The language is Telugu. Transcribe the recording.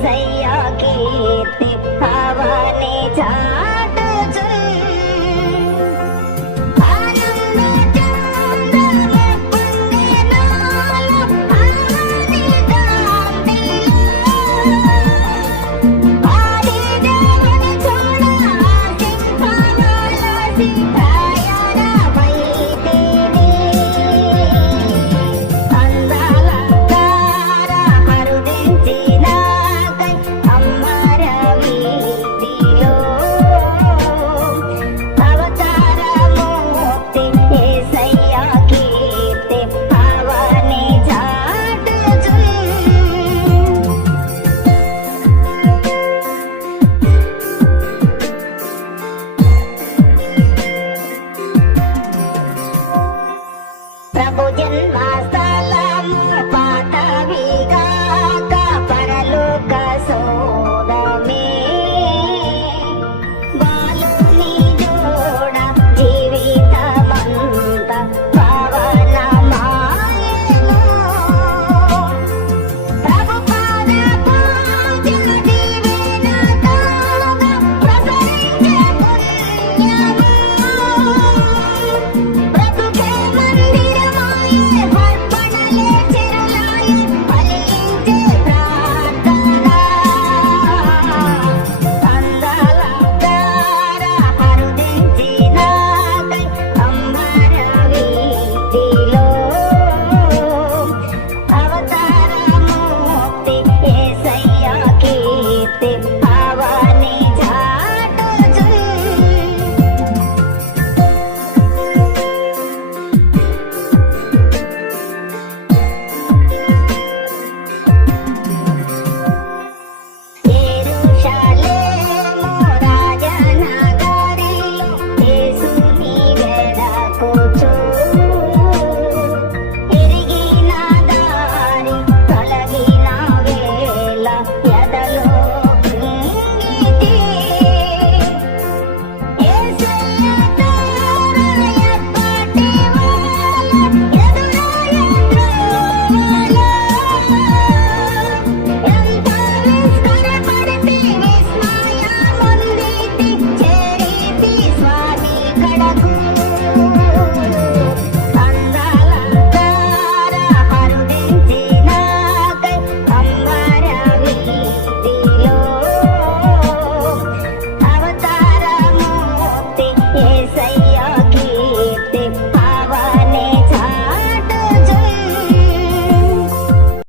सैया के तिप्पा बने जा జన్మస్థలం పాటవిగాక పరలోక సో